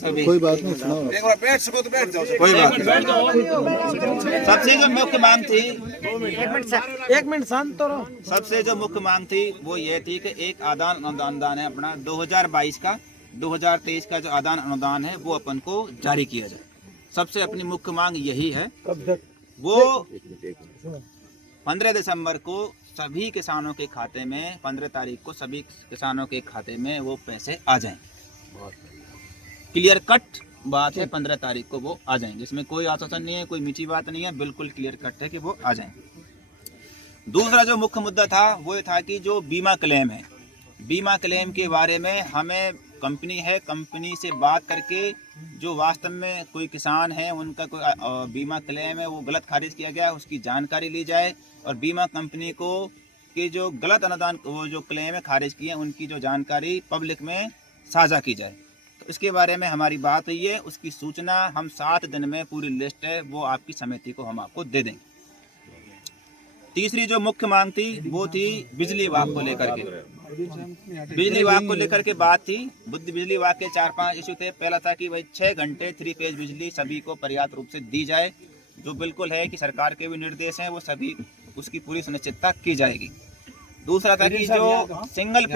सभी। कोई बात नहीं, सुनाओ। बैठ सको तो बैठ जाओ, कोई बात नहीं। सबसे जो मुख्य मांग थी, एक मिनट शांत तो रहो। सबसे जो मुख्य मांग थी वो ये थी कि एक आदान अनुदान है अपना 2022 का 2023 का जो आदान अनुदान है वो अपन को जारी किया जाए। सबसे अपनी मुख्य मांग यही है। वो 15 दिसंबर को सभी किसानों के खाते में, 15 तारीख को सभी किसानों के खाते में वो पैसे आ जाएं। क्लियर कट बात है, 15 तारीख को वो आ जाएंगे। इसमें कोई आश्वासन नहीं है, कोई मीठी बात नहीं है, बिल्कुल क्लियर कट है कि वो आ जाएंगे। दूसरा जो मुख्य मुद्दा था वो ये था कि जो बीमा क्लेम है, बीमा क्लेम के बारे में हमें कंपनी है, कंपनी से बात करके जो वास्तव में कोई किसान है उनका कोई बीमा क्लेम है वो गलत खारिज किया गया है उसकी जानकारी ली जाए, और बीमा कंपनी को कि जो गलत अनुदान वो जो क्लेम है खारिज किए उनकी जो जानकारी पब्लिक में साझा की जाए। तो इसके बारे में हमारी बात हुई है, उसकी सूचना हम 7 दिन में पूरी लिस्ट है वो आपकी समिति को हम आपको दे देंगे। तीसरी जो मुख्य मांग थी वो थी बिजली विभाग को लेकर के। बिजली विभाग को लेकर के बात थी। बिजली विभाग के 4-5 इशू थे। पहला था कि भाई 6 घंटे 3 फेज बिजली सभी को पर्याप्त रूप से दी जाए, जो बिल्कुल है कि सरकार के भी निर्देश हैं वो सभी उसकी पूरी सुनिश्चितता की जाएगी। दूसरा था कि जो सिंगल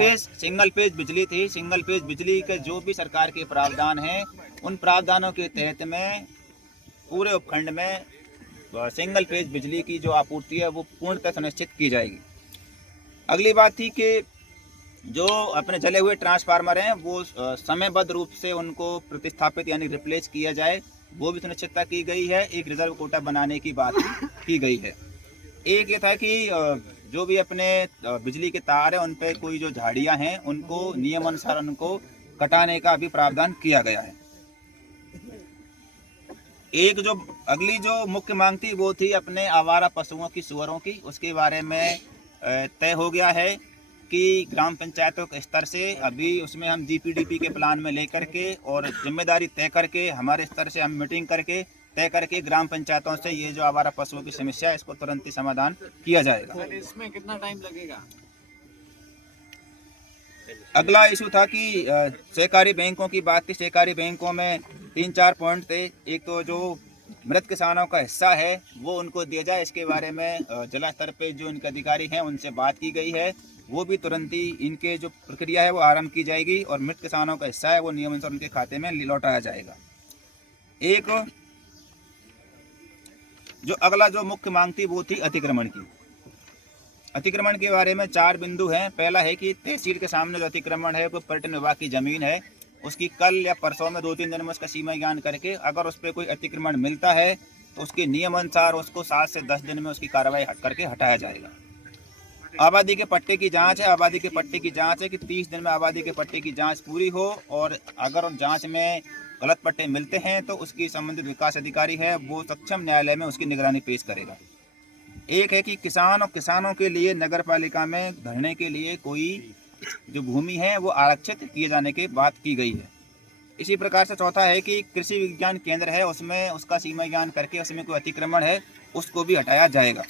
पेज बिजली थी, सिंगल पेज बिजली के जो भी सरकार के प्रावधान हैं उन प्रावधानों के तहत में पूरे उपखंड में सिंगल पेज बिजली की जो आपूर्ति है वो पूर्णतः सुनिश्चित की जाएगी। अगली बात थी कि जो अपने जले हुए ट्रांसफार्मर हैं वो समयबद्ध रूप से उनको प्रतिस्थापित यानी रिप्लेस किया जाए, वो भी सुनिश्चितता की गई है। एक रिजर्व कोटा बनाने की बात की गई है। एक ये था कि जो भी अपने बिजली के तार हैं उन पर कोई जो झाड़ियां हैं उनको नियमानुसार उनको कटाने का भी प्रावधान किया गया है। एक जो अगली जो मुख्य मांग थी वो थी अपने आवारा पशुओं की, सुअरों की। उसके बारे में तय हो गया है कि ग्राम पंचायतों के स्तर से अभी उसमें हम जीपीडीपी के प्लान में लेकर के और जिम्मेदारी तय करके हमारे स्तर से हम मीटिंग करके तय करके ग्राम पंचायतों से ये जो आवारा पशुओं की समस्या है इसको तुरंत ही समाधान किया जाएगा। इसमें कितना टाइम लगेगा? अगला इशू था कि सहकारी बैंकों की बात थी। सहकारी बैंकों में 3-4 पॉइंट थे। एक तो जो मृत किसानों का हिस्सा है वो उनको दिया जाए, इसके बारे में जिला स्तर पे जो इनके अधिकारी हैं उनसे बात की गई है, वो भी तुरंत ही इनके जो प्रक्रिया है वो आरंभ की जाएगी और मृत किसानों का हिस्सा है वो नियमानुसार उनके खाते में लौटाया जाएगा। एक जो अगला जो मुख्य मांग थी वो थी अतिक्रमण की। अतिक्रमण के बारे में 4 बिंदु हैं। पहला है कि तहसील के सामने जो अतिक्रमण है वो पर्यटन विभाग की जमीन है, उसकी कल या परसों में 2-3 दिन में उसका सीमा ज्ञान करके अगर उस पर कोई अतिक्रमण मिलता है तो उसके नियम अनुसार उसको 7 से 10 दिन में उसकी कार्रवाई करके हटाया जाएगा। आबादी के पट्टे की जांच है। आबादी के पट्टे की जांच है कि 30 दिन में आबादी के पट्टे की जांच पूरी हो और अगर उन जांच में गलत पट्टे मिलते हैं तो उसकी संबंधित विकास अधिकारी है वो सक्षम न्यायालय में उसकी निगरानी पेश करेगा। एक है कि किसानों के लिए नगर पालिका में धरने के लिए कोई जो भूमि है वो आरक्षित किए जाने की बात की गई है। इसी प्रकार से चौथा है कि कृषि विज्ञान केंद्र है उसमें उसका सीमा ज्ञान करके उसमें कोई अतिक्रमण है उसको भी हटाया जाएगा।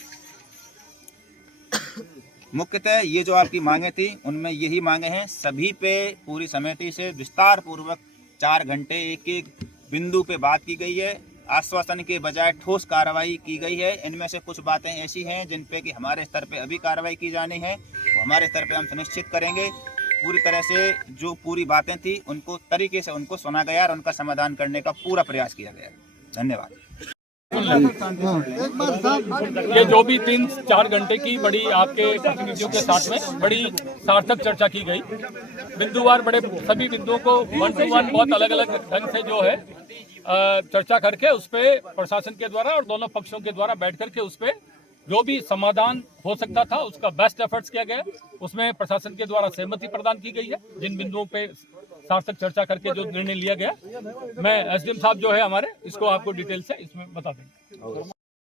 मुख्यतः ये जो आपकी मांगे थी उनमें यही मांगे हैं। सभी पे पूरी समिति से विस्तार पूर्वक 4 घंटे एक बिंदु पे बात की गई है। आश्वासन के बजाय ठोस कार्रवाई की गई है। इनमें से कुछ बातें ऐसी हैं जिन पे कि हमारे स्तर पे अभी कार्रवाई की जानी है, वो हमारे स्तर पे हम सुनिश्चित करेंगे। पूरी तरह से जो पूरी बातें थी उनको तरीके से उनको सुना गया और उनका समाधान करने का पूरा प्रयास किया गया। धन्यवाद। ये जो भी 3-4 घंटे की बड़ी आपके प्रतिनिधियों के साथ में बड़ी सार्थक चर्चा की गई, बिंदुवार बड़े सभी बिंदुओं को 1 to 1 बहुत अलग अलग ढंग से जो है चर्चा करके उस पर प्रशासन के द्वारा और दोनों पक्षों के द्वारा बैठ करके उस पर जो भी समाधान हो सकता था उसका बेस्ट एफर्ट्स किया गया। उसमें प्रशासन के द्वारा सहमति प्रदान की गई है। जिन बिंदुओं पे सार्थक चर्चा करके जो निर्णय लिया गया, मैं एसडीएम साहब जो है हमारे इसको आपको डिटेल से इसमें बता देंगे।